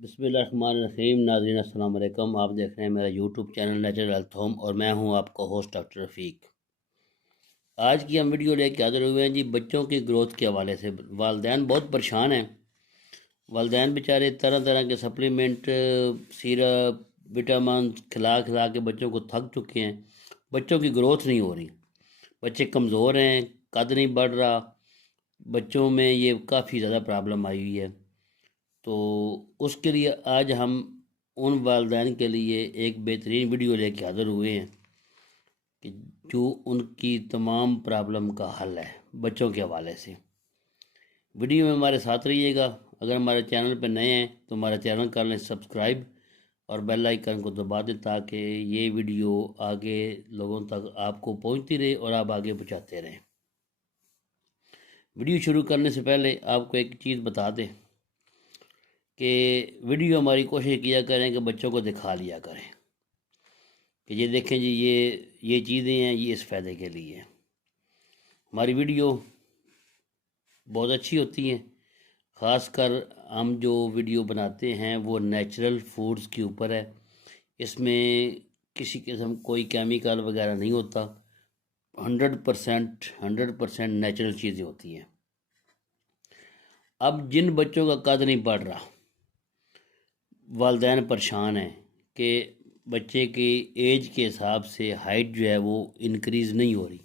بسم اللہ الرحمن الرحیم۔ ناظرین السلام علیکم، آپ دیکھ رہے ہیں میرا YouTube channel natural health home اور میں ہوں آپ کا ہوسٹ ڈاکٹر رفیق۔ آج کی ہم ویڈیو لے کے حاضر ہوئے ہیں بچوں کی گروتھ کے حوالے سے۔ والدین بہت پریشان ہیں، والدین بیچارے طرح طرح کے سپلیمنٹ، سیرپ، وٹامن کھلا کھلا کے بچوں کو تھک چکے ہیں۔ بچوں کی گروتھ نہیں ہو رہی، بچے کمزور ہیں، قد نہیں بڑھ رہا، بچوں میں یہ کافی زیادہ پرابلم آئی ہوئی ہے۔ تو اس کے لیے آج ہم ان والدین کے لیے ایک بہترین ویڈیو لے کے حاضر ہوئے ہیں کہ جو ان کی تمام پرابلم کا حل ہے بچوں کے حوالے سے۔ ویڈیو میں ہمارے ساتھ رہیے گا۔ اگر ہمارے چینل پہ نئے ہیں تو ہمارا چینل کر لیں سبسکرائب اور بیل آئیکن کو دبا دیں تاکہ یہ ویڈیو آگے لوگوں تک آپ کو پہنچتی رہے اور آپ آگے پہنچاتے رہیں۔ ویڈیو شروع کرنے سے پہلے آپ کو ایک چیز بتا دیں کہ ویڈیو ہماری کوشش کیا کریں کہ بچوں کو دکھا لیا کریں کہ یہ دیکھیں جی یہ چیزیں ہیں، یہ اس فائدے کے لیے ہیں۔ ہماری ویڈیو بہت اچھی ہوتی ہیں، خاص کر ہم جو ویڈیو بناتے ہیں وہ نیچرل فوڈز کے اوپر ہے۔ اس میں کسی قسم کوئی کیمیکل وغیرہ نہیں ہوتا، 100% نیچرل چیزیں ہوتی ہیں۔ اب جن بچوں کا قد نہیں بڑھ رہا، والدین پریشان ہیں کہ بچے کی ایج کے حساب سے ہائٹ جو ہے وہ انکریز نہیں ہو رہی،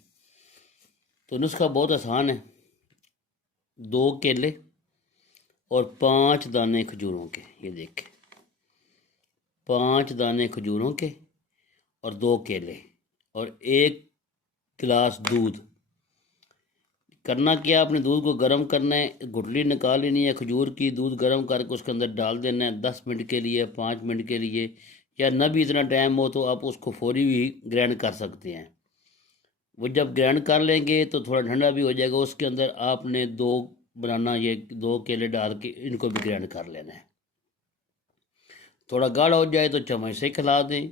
تو نسخہ بہت آسان ہے۔ 2 کیلے اور 5 دانے کھجوروں کے، یہ دیکھیں 5 دانے کھجوروں کے اور 2 کیلے اور 1 گلاس دودھ۔ کرنا کیا، اپنے دودھ کو گرم کرنا ہے، گٹلی نکال لینی ہے کھجور کی، دودھ گرم کر کے اس کے اندر ڈال دینا ہے 10 منٹ کے لیے، 5 منٹ کے لیے، یا نہ بھی اتنا ٹائم ہو تو آپ اس کو فوری بھی گرینڈ کر سکتے ہیں۔ وہ جب گرینڈ کر لیں گے تو تھوڑا ٹھنڈا بھی ہو جائے گا، اس کے اندر آپ نے 2 بنانا، یہ 2 کیلے ڈال کے ان کو بھی گرینڈ کر لینا ہے۔ تھوڑا گاڑھا ہو جائے تو چمچ سے کھلا دیں،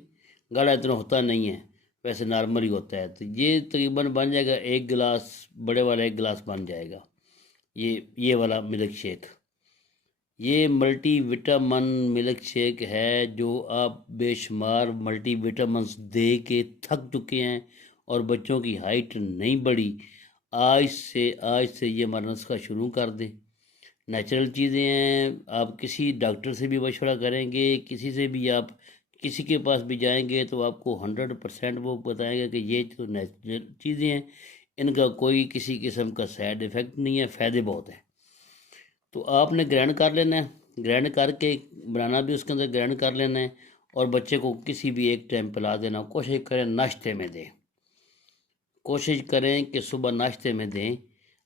گاڑھا اتنا ہوتا نہیں ہے، ویسے نارمل ہی ہوتا ہے۔ تو یہ تقریباً بن جائے گا 1 گلاس، بڑے والا 1 گلاس بن جائے گا یہ والا ملک شیک۔ یہ ملٹی وٹامن ملک شیک ہے جو آپ بے شمار ملٹی وٹامنس دے کے تھک چکے ہیں اور بچوں کی ہائٹ نہیں بڑھی۔ آج سے یہ ہمارا نسخہ شروع کر دیں۔ نیچرل چیزیں ہیں، آپ کسی ڈاکٹر سے بھی مشورہ کریں گے، کسی سے بھی آپ کسی کے پاس بھی جائیں گے تو آپ کو 100% وہ بتائیں گے کہ یہ تو نیچرل چیزیں ہیں، ان کا کوئی کسی قسم کا سائیڈ ایفیکٹ نہیں ہے، فائدے بہت ہیں۔ تو آپ نے گرینڈ کر لینا ہے، گرینڈ کر کے بنانا بھی اس کے اندر گرینڈ کر لینا ہے اور بچے کو کسی بھی ایک ٹائم پلا دینا۔ کوشش کریں ناشتے میں دیں، کوشش کریں کہ صبح ناشتے میں دیں۔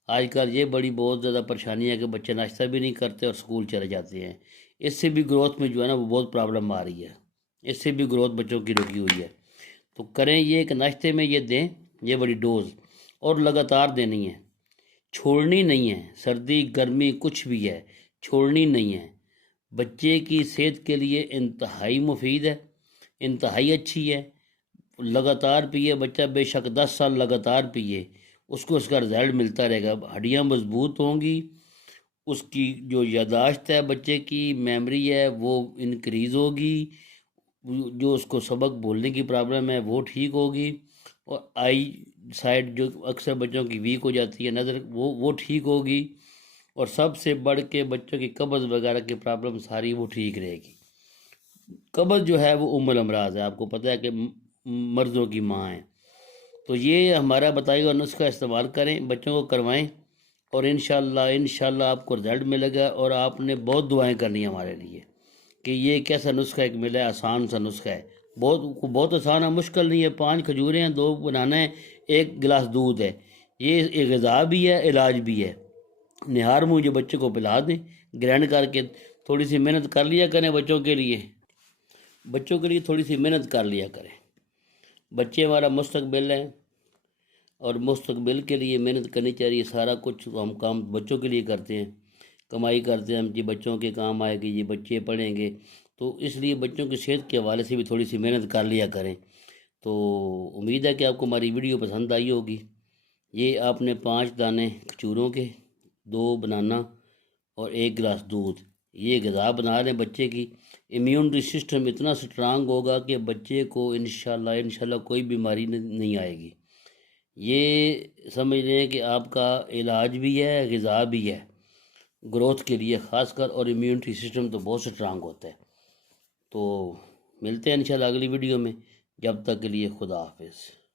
آج کل یہ بہت زیادہ پریشانی ہے کہ بچے ناشتہ بھی نہیں کرتے اور سکول چلے جاتے ہیں۔ اس سے بھی گروتھ میں جو ہے نا وہ بہت پرابلم آ رہی ہے، اس سے بھی گروتھ بچوں کی رکی ہوئی ہے۔ تو کریں یہ کہ ناشتے میں یہ دیں، یہ بڑی ڈوز، اور لگاتار دینی ہے، چھوڑنی نہیں ہے۔ سردی گرمی کچھ بھی ہے، چھوڑنی نہیں ہے۔ بچے کی صحت کے لیے انتہائی مفید ہے، انتہائی اچھی ہے۔ لگاتار پیے بچہ، بے شک 10 سال لگاتار پیے، اس کو اس کا رزلٹ ملتا رہے گا، ہڈیاں مضبوط ہوں گی، اس کی جو یادداشت ہے بچے کی، میموری ہے وہ انکریز ہوگی، جو اس کو سبق بولنے کی پرابلم ہے وہ ٹھیک ہوگی، اور آئی سائڈ جو اکثر بچوں کی ویک ہو جاتی ہے نظر، وہ ٹھیک ہوگی، اور سب سے بڑھ کے بچوں کی قبض وغیرہ کی پرابلم ساری وہ ٹھیک رہے گی۔ قبض جو ہے وہ ام الامراض ہے، آپ کو پتہ ہے کہ مرضوں کی ماں ہے۔ تو یہ ہمارا بتایا ہوا نسخہ استعمال کریں، بچوں کو کروائیں، اور انشاءاللہ آپ کو رزلٹ ملے گا، اور آپ نے بہت دعائیں کرنی ہیں ہمارے لیے کہ یہ کیسا نسخہ ایک ملا ہے، آسان سا نسخہ ہے، بہت آسان ہے، مشکل نہیں ہے۔ 5 کھجوریں ہیں، 2 بنانا ہے، 1 گلاس دودھ ہے، یہ ایک غذا بھی ہے، علاج بھی ہے۔ نہار مجھے بچے کو پلا دیں گرینڈ کر کے، تھوڑی سی محنت کر لیا کریں بچوں کے لیے تھوڑی سی محنت کر لیا کریں۔ بچے ہمارا مستقبل ہے، اور مستقبل کے لیے محنت کرنی چاہیے۔ سارا کچھ ہم کام بچوں کے لیے کرتے ہیں، کمائی کرتے ہیں ہم، جی بچوں کے کام آئے گی، یہ بچے پڑھیں گے، تو اس لیے بچوں کی صحت کے حوالے سے بھی تھوڑی سی محنت کر لیا کریں۔ تو امید ہے کہ آپ کو ہماری ویڈیو پسند آئی ہوگی۔ یہ آپ نے 5 دانے کھجوروں کے، 2 بنانا اور 1 گلاس دودھ، یہ غذا بنا لیں بچے کی، امیونٹی سسٹم اتنا سٹرانگ ہوگا کہ بچے کو انشاءاللہ کوئی بیماری نہیں آئے گی۔ یہ سمجھ لیں کہ آپ کا علاج بھی ہے، غذا بھی ہے گروتھ کے لیے خاص کر، اور امیونٹی سسٹم تو بہت سٹرانگ ہوتا ہے۔ تو ملتے ہیں انشاءاللہ اگلی ویڈیو میں، جب تک کے لیے خدا حافظ۔